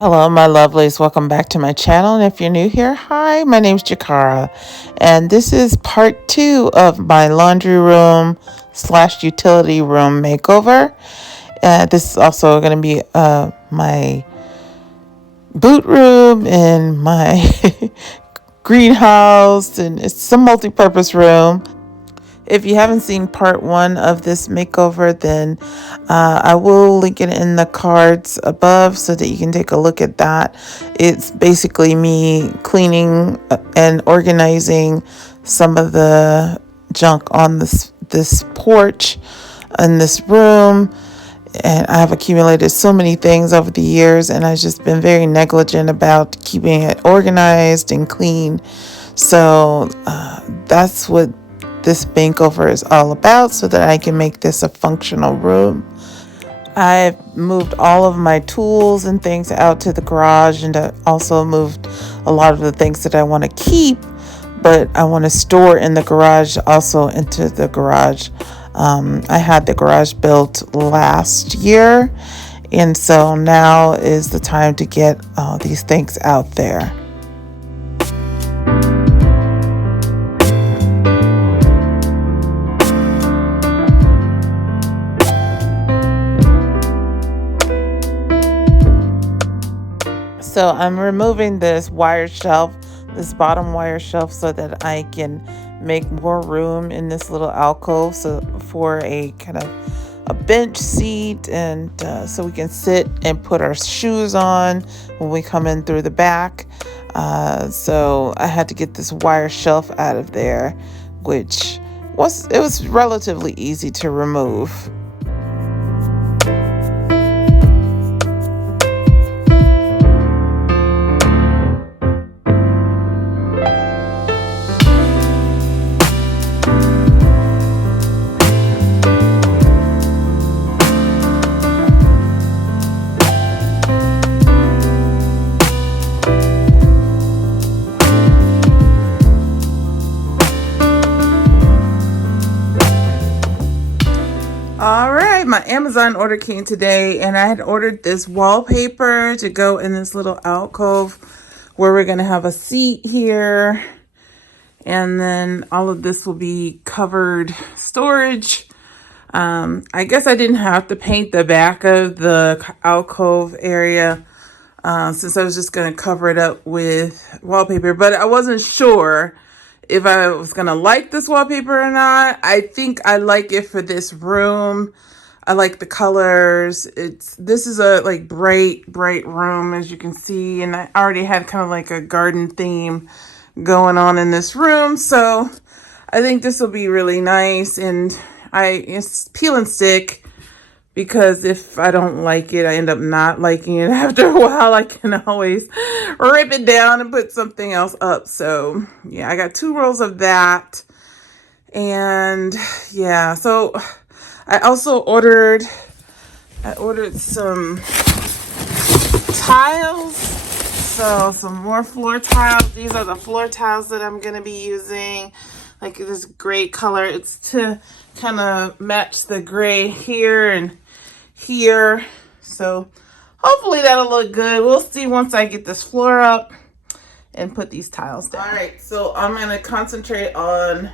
Hello, my lovelies. Welcome back to my channel. And if you're new here, hi, my name's Jakara. And this is part 2 of my laundry room slash utility room makeover. This is also going to be my boot room and my greenhouse. And it's a multi-purpose room. If you haven't seen part 1 of this makeover, then I will link it in the cards above so that you can take a look at that. It's basically me cleaning and organizing some of the junk on this porch in this room. And I have accumulated so many things over the years, and I've just been very negligent about keeping it organized and clean. So that's what this makeover is all about, so that I can make this a functional room. I've moved all of my tools and things out to the garage, and I also moved a lot of the things that I want to keep, but I want to store in the garage also into the garage. I had the garage built last year, and so now is the time to get all these things out there. So I'm removing this wire shelf, this bottom wire shelf, so that I can make more room in this little alcove, so for a kind of a bench seat, and so we can sit and put our shoes on when we come in through the back. So I had to get this wire shelf out of there, which was relatively easy to remove. All right, my Amazon order came today, and I had ordered this wallpaper to go in this little alcove where we're going to have a seat here, and then all of this will be covered storage. I guess I didn't have to paint the back of the alcove area since I was just going to cover it up with wallpaper, but I wasn't sure if I was gonna like this wallpaper or not. I think I like it for this room. I like the colors. This is a like bright room, as you can see, and I already had kind of like a garden theme going on in this room, so I think this will be really nice. And it's peel and stick, because if I don't like it, I end up not liking it after a while. I can always rip it down and put something else up. So yeah, I got 2 rolls of that. And yeah, so I also ordered some tiles. So some more floor tiles. These are the floor tiles that I'm going to be using. Like this gray color. It's to kind of match the gray here and here. So hopefully that'll look good. We'll see once I get this floor up and put these tiles down. All right, so I'm going to concentrate on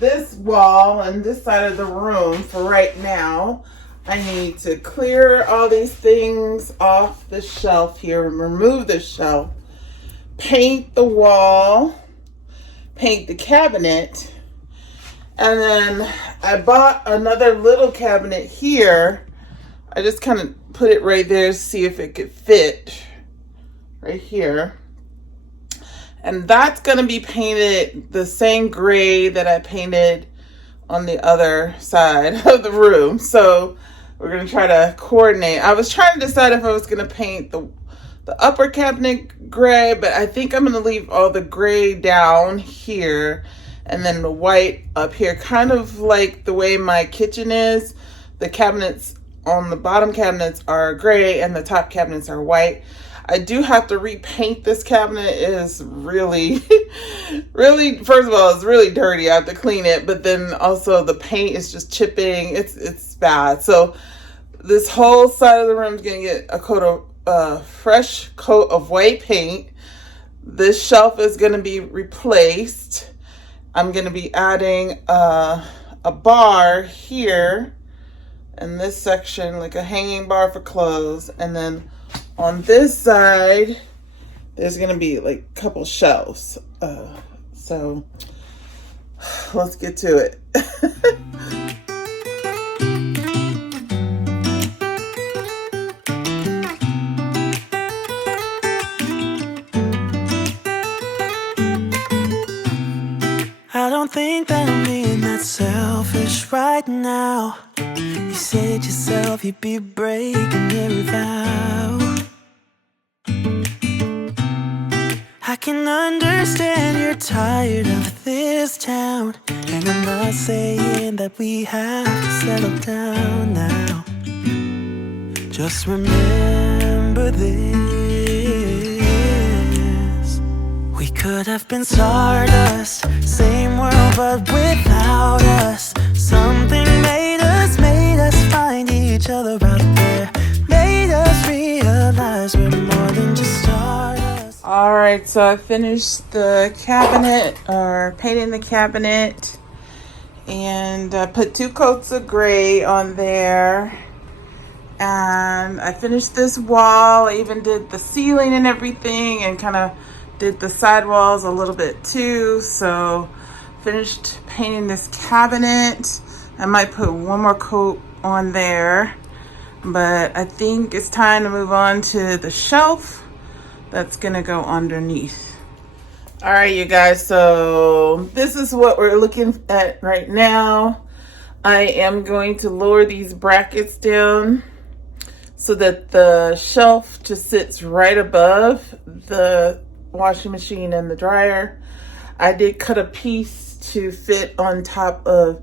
this wall and this side of the room for right now. I need to clear all these things off the shelf here, remove the shelf, paint the wall, paint the cabinet, and then I bought another little cabinet here. I just kind of put it right there to see if it could fit right here. And that's going to be painted the same gray that I painted on the other side of the room. So we're going to try to coordinate. I was trying to decide if I was going to paint the upper cabinet gray, but I think I'm going to leave all the gray down here and then the white up here, kind of like the way my kitchen is. The cabinets on the bottom cabinets are gray and the top cabinets are white. I do have to repaint this cabinet. It is really, really, first of all, it's really dirty. I have to clean it, but then also the paint is just chipping. It's bad. So this whole side of the room is going to get a coat of a fresh coat of white paint. This shelf is going to be replaced. I'm going to be adding a bar here in this section, like a hanging bar for clothes. And then on this side, there's going to be like a couple shelves. So let's get to it. I don't think that I'm being that selfish right now. You said yourself you'd be breaking every vow. I can understand you're tired of this town, and I'm not saying that we have to settle down now. Just remember this: we could have been stardust, same world but without us. Something made us find each other out there, made us realize we're more than just stardust. All right, so I finished the cabinet, or painting the cabinet, and I put 2 coats of gray on there. And I finished this wall. I even did the ceiling and everything, and kind of did the side walls a little bit too. So finished painting this cabinet. I might put 1 more coat on there, but I think it's time to move on to the shelf that's gonna go underneath. All right, you guys, so this is what we're looking at right now. I am going to lower these brackets down so that the shelf just sits right above the washing machine and the dryer. I did cut a piece to fit on top of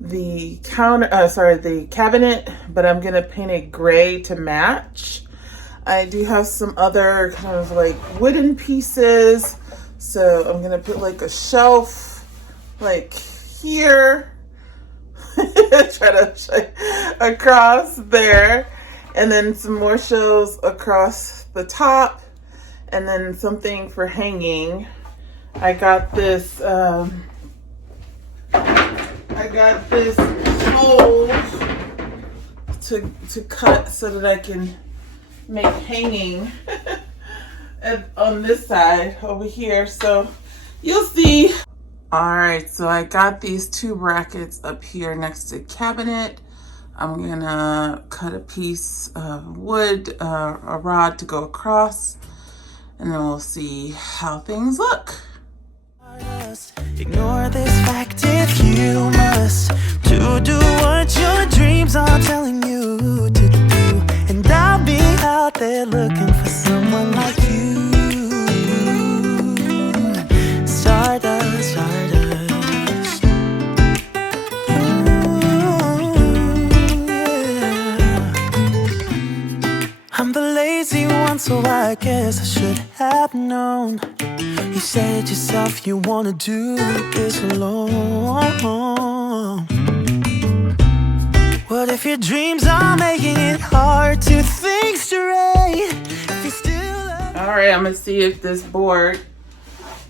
the the cabinet, but I'm gonna paint it gray to match. I do have some other kind of like wooden pieces, so I'm gonna put like a shelf like here. Try to across there, and then some more shelves across the top, and then something for hanging. I got this mold to cut so that I can make hanging on this side over here, so you'll see. All right, so I got these 2 brackets up here next to the cabinet. I'm gonna cut a piece of wood, a rod to go across, and then we'll see how things look. Ignore this fact if you must, to do what your dreams are telling you to do, and I'll be out there looking for someone like you. Stardust, stardust. Ooh, yeah. I'm the lazy one, so I guess I should have known. You said yourself you wanna do this alone. What if your dreams are making it hard to think straight? If you still All right, I'm gonna see if this board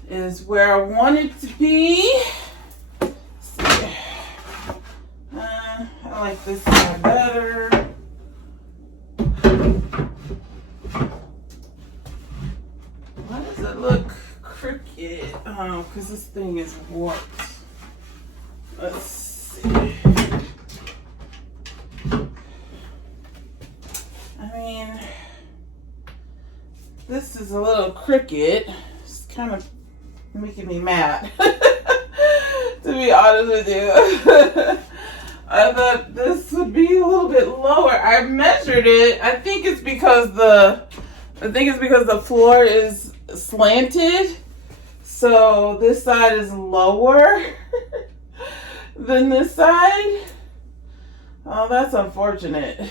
is where I want it to be. I like this one better. Why does it look crooked? Oh, because this thing is warped. Let's see. I mean, this is a little crooked. It's kind of making me mad, to be honest with you. I thought this would be a little bit lower. I measured it. I think it's because the floor is slanted, so this side is lower than this side. Oh, that's unfortunate.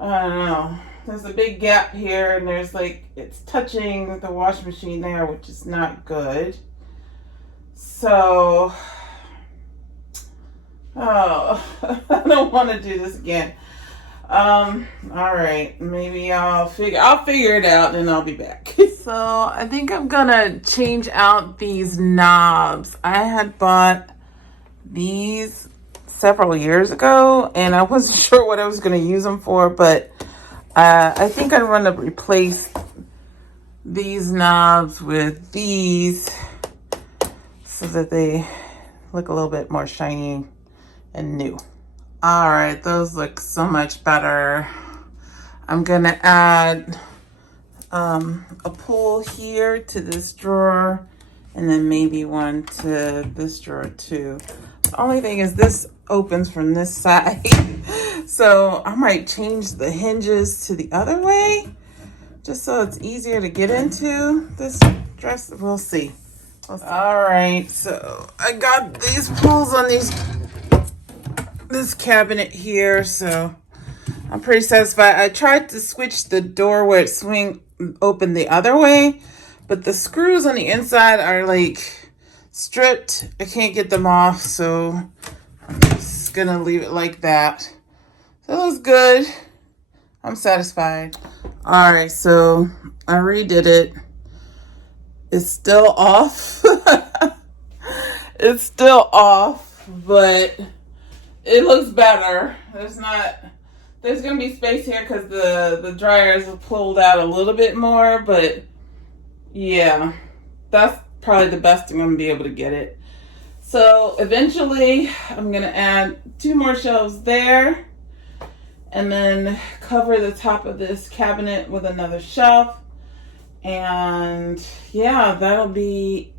I don't know. There's a big gap here, and there's like, it's touching the washing machine there, which is not good. So, oh, I don't want to do this again. All right, maybe I'll figure it out and I'll be back. So I think I'm gonna change out these knobs. I had bought these several years ago and I wasn't sure what I was gonna use them for, but I think I'm gonna replace these knobs with these so that they look a little bit more shiny and new. All right, those look so much better. I'm gonna add a pull here to this drawer and then maybe one to this drawer too. The only thing is this opens from this side. So I might change the hinges to the other way just so it's easier to get into this dress. We'll see. All right, so I got these pulls on this cabinet here, so I'm pretty satisfied. I tried to switch the door where it swing open the other way, but the screws on the inside are like stripped. I can't get them off, so I'm just gonna leave it like that. So it looks good. I'm satisfied. All right, so I redid it. It's still off. It's still off, but it looks better. There's gonna be space here because the dryers are pulled out a little bit more, but yeah, that's probably the best I'm gonna be able to get it. So eventually I'm gonna add 2 more shelves there and then cover the top of this cabinet with another shelf. And yeah, that'll be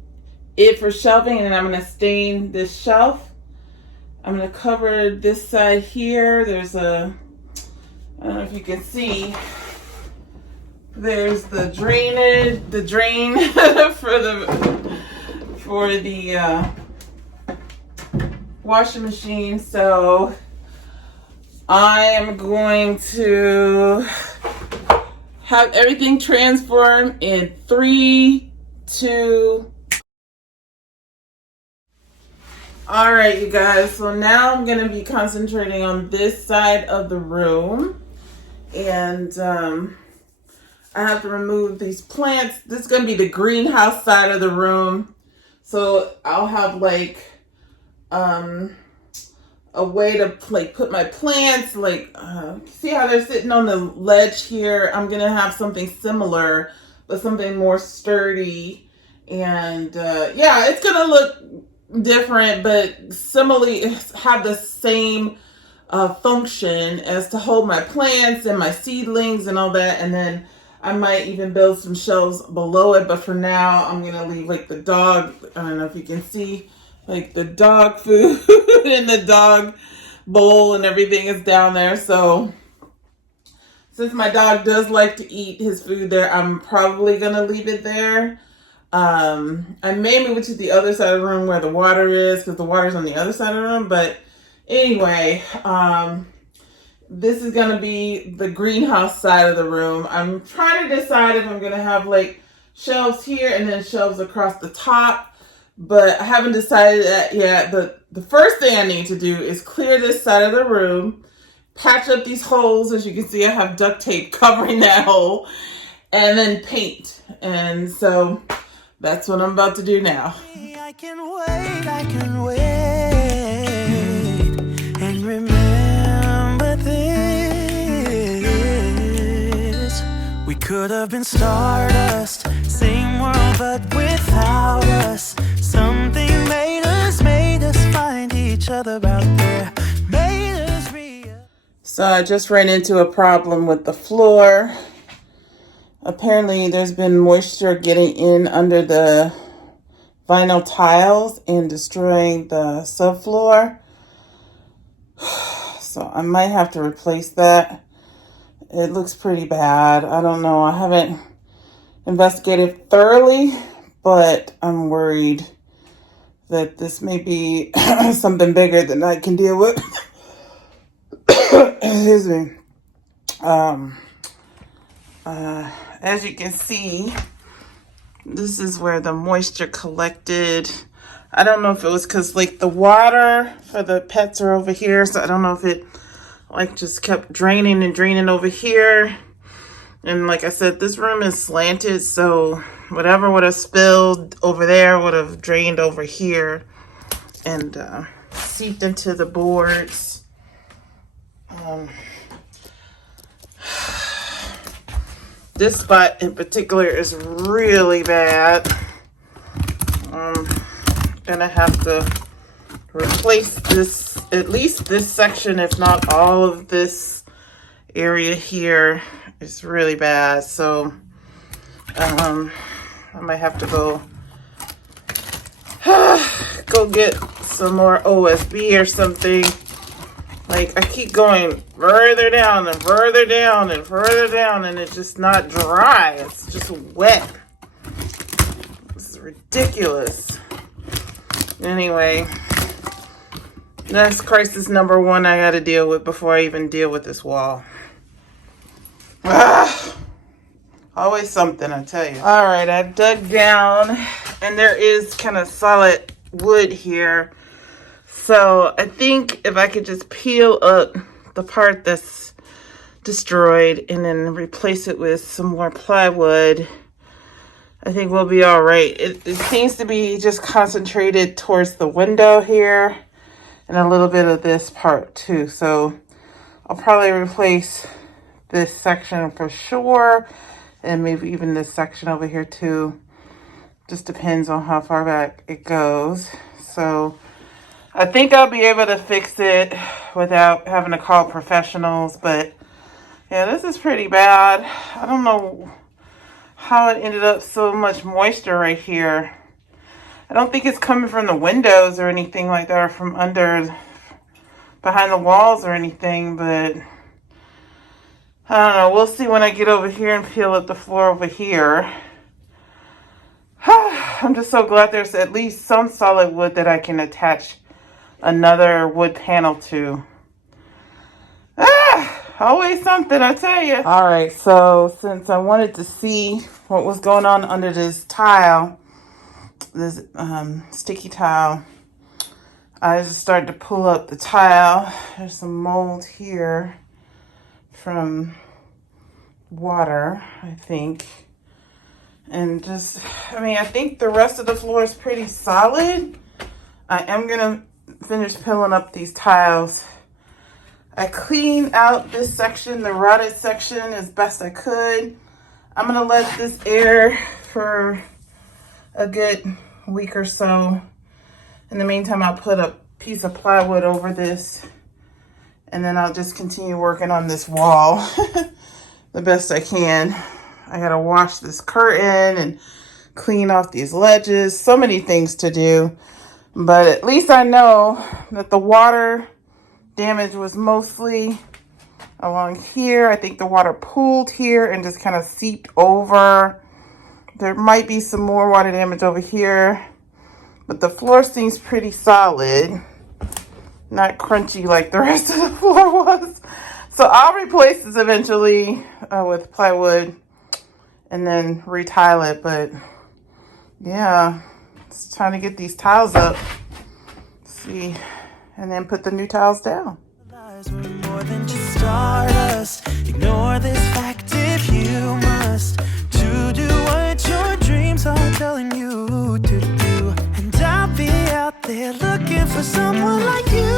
it for shelving. And I'm gonna stain this shelf. I'm gonna cover this side here. There's I don't know if you can see, there's the drain for the washing machine. So I am going to have everything transform in 3, 2. All right, you guys, so now I'm gonna be concentrating on this side of the room, and I have to remove these plants. This is gonna be the greenhouse side of the room, so I'll have like a way to like put my plants, like see how they're sitting on the ledge here. I'm gonna have something similar, but something more sturdy, and yeah, it's gonna look different, but similarly have the same function as to hold my plants and my seedlings and all that. And then I might even build some shelves below it, but for now I'm gonna leave like the dog, I don't know if you can see, like the dog food and the dog bowl and everything is down there. So since my dog does like to eat his food there, I'm probably gonna leave it there. I may move it to the other side of the room where the water is, because the water's on the other side of the room. But anyway, this is gonna be the greenhouse side of the room. I'm trying to decide if I'm gonna have like shelves here and then shelves across the top, but I haven't decided that yet. But the first thing I need to do is clear this side of the room, patch up these holes. As you can see, I have duct tape covering that hole, and then paint. And so that's what I'm about to do now. I can wait and remember this. We could have been stardust, same world but without us. Something made us find each other out there, made us real. So I just ran into a problem with the floor. Apparently there's been moisture getting in under the vinyl tiles and destroying the subfloor. So I might have to replace that. It looks pretty bad. I don't know. I haven't investigated thoroughly, but I'm worried that this may be something bigger than I can deal with. Excuse me. As you can see, this is where the moisture collected. I don't know if it was because like the water for the pets are over here, so I don't know if it like just kept draining and draining over here. And like I said, this room is slanted, so whatever would have spilled over there would have drained over here and seeped into the boards. This spot in particular is really bad. Gonna have to replace this, at least this section, if not all of this area here is really bad. So I might have to go get some more OSB or something. Like, I keep going further down and further down and further down, and it's just not dry. It's just wet. This is ridiculous. Anyway, that's crisis number one I got to deal with before I even deal with this wall. Always something, I tell you. All right, I dug down, and there is kind of solid wood here. So I think if I could just peel up the part that's destroyed and then replace it with some more plywood, I think we'll be all right. It seems to be just concentrated towards the window here and a little bit of this part too. So I'll probably replace this section for sure, and maybe even this section over here too. Just depends on how far back it goes. So I think I'll be able to fix it without having to call professionals, but yeah, this is pretty bad. I don't know how it ended up so much moisture right here. I don't think it's coming from the windows or anything like that, or from under, behind the walls or anything, but I don't know. We'll see when I get over here and peel up the floor over here. I'm just so glad there's at least some solid wood that I can attach another wood panel to. Always something, I tell you. All right, so since I wanted to see what was going on under this tile, this sticky tile, I just started to pull up the tile. There's some mold here from water, I think. And just, I mean, I think the rest of the floor is pretty solid. I am gonna finish peeling up these tiles. I cleaned out this section, the rotted section, as best I could. I'm gonna let this air for a good week or so. In the meantime, I'll put a piece of plywood over this, and then I'll just continue working on this wall the best I can. I gotta wash this curtain and clean off these ledges. So many things to do, but at least I know that the water damage was mostly along here. I think the water pooled here and just kind of seeped over. There might be some more water damage over here, but the floor seems pretty solid. Not crunchy like the rest of the floor was. So I'll replace this eventually with plywood and then retile it. But yeah, it's time to get these tiles up. Let's see. And then put the new tiles down. Lies were more than just stardust. Ignore this fact if you must, to do what your dreams are telling you to do. And I'll be out there looking for someone like you.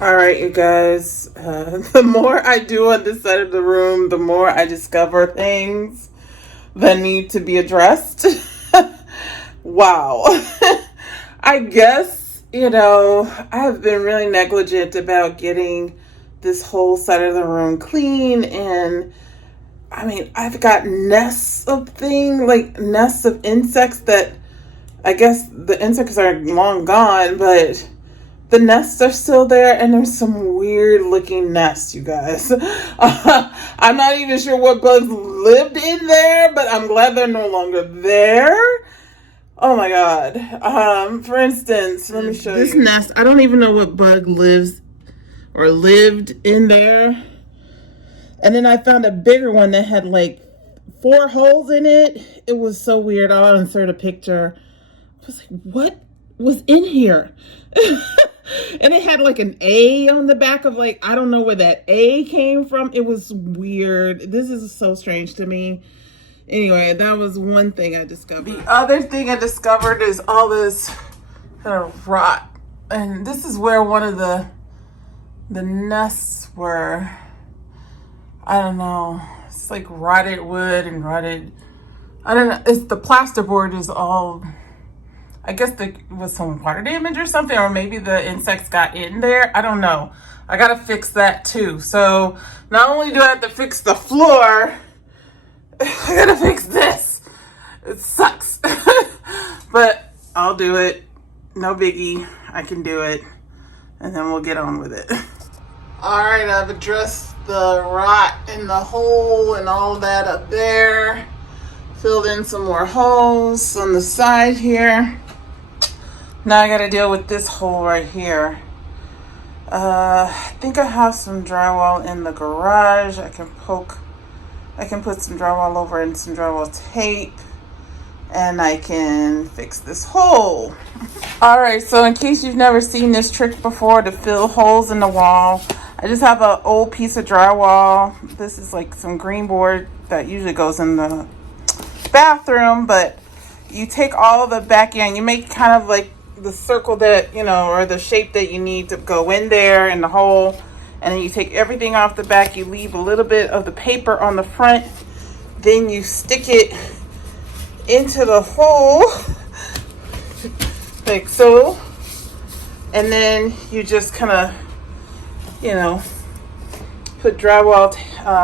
All right, you guys, the more I do on this side of the room, the more I discover things that need to be addressed. Wow. I guess, you know, I have been really negligent about getting this whole side of the room clean. And I mean, I've got nests of things, like nests of insects that I guess the insects are long gone, but the nests are still there, and there's some weird looking nests, you guys. I'm not even sure what bugs lived in there, but I'm glad they're no longer there. Oh my God. For instance, let me show you. This nest, I don't even know what bug lives or lived in there. And then I found a bigger one that had like 4 holes in it. It was so weird. I'll insert a picture. I was like, what was in here? And it had like an A on the back of, like, I don't know where that A came from. It was weird. This is so strange to me. Anyway, that was one thing I discovered. The other thing I discovered is all this kind of rot. And this is where one of the nests were. I don't know. It's like rotted wood and rotted. I don't know. It's the plasterboard is all. I guess there was some water damage or something, or maybe the insects got in there. I don't know. I gotta fix that too. So not only do I have to fix the floor, I gotta fix this. It sucks. But I'll do it. No biggie. I can do it. And then we'll get on with it. All right, I've addressed the rot in the hole and all that up there. Filled in some more holes on the side here. Now I gotta deal with this hole right here. I think I have some drywall in the garage. I can put some drywall over and some drywall tape, and I can fix this hole. All right, so in case you've never seen this trick before to fill holes in the wall, I just have an old piece of drywall. This is like some green board that usually goes in the bathroom, but you take all of the back end, you make kind of like the circle that, you know, or the shape that you need to go in there in the hole, and then you take everything off the back, you leave a little bit of the paper on the front, then you stick it into the hole like so, and then you just kind of, you know, put drywall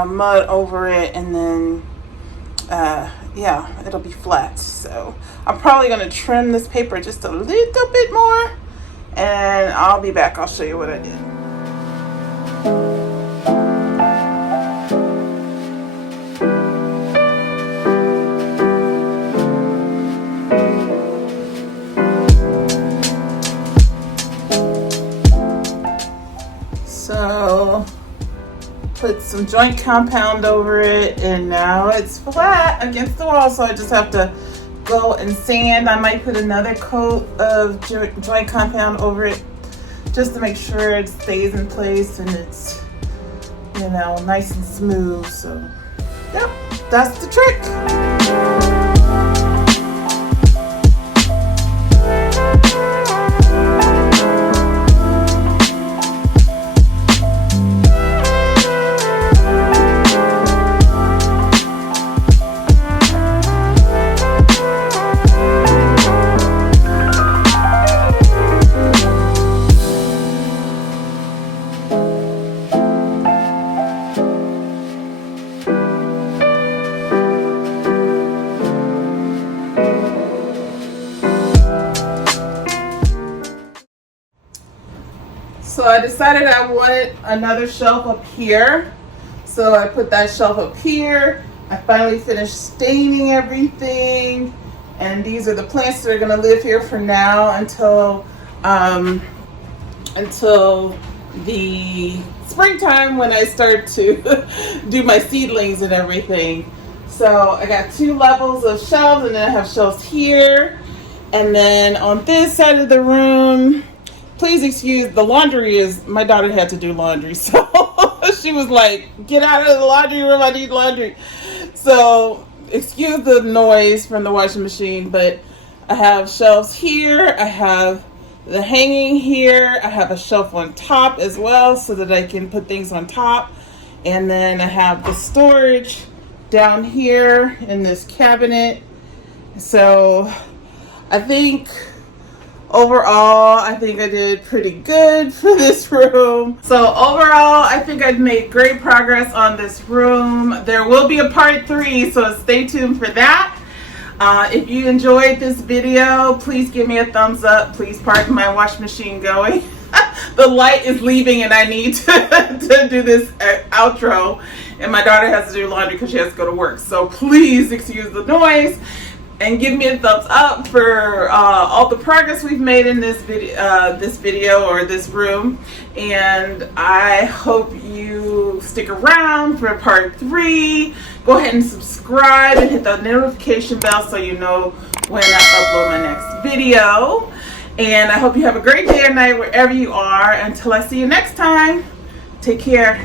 mud over it, and then yeah, it'll be flat. So I'm probably going to trim this paper just a little bit more, and I'll be back. I'll show you what I did. So put some joint compound over it, and now it's flat against the wall, so I just have to go and sand. I might put another coat of joint compound over it just to make sure it stays in place and it's, you know, nice and smooth. So yep, that's the trick. So I decided I wanted another shelf up here. So I put that shelf up here. I finally finished staining everything. And these are the plants that are gonna live here for now until the springtime, when I start to do my seedlings and everything. So I got 2 levels of shelves, and then I have shelves here. And then on this side of the room, please excuse, the laundry is, my daughter had to do laundry. So she was like, get out of the laundry room, I need laundry. So excuse the noise from the washing machine, but I have shelves here. I have the hanging here. I have a shelf on top as well so that I can put things on top. And then I have the storage down here in this cabinet. So I think overall, I think I did pretty good for this room. So overall, I think I've made great progress on this room. There will be a part 3, so stay tuned for that. If you enjoyed this video, please give me a thumbs up. Please pardon my wash machine going. The light is leaving and I need to do this outro. And my daughter has to do laundry because she has to go to work. So please excuse the noise. And give me a thumbs up for all the progress we've made in this video or this room. And I hope you stick around for part 3 go ahead and subscribe and hit the notification bell so you know when I upload my next video. And I hope you have a great day or night wherever you are. Until I see you next time, take care.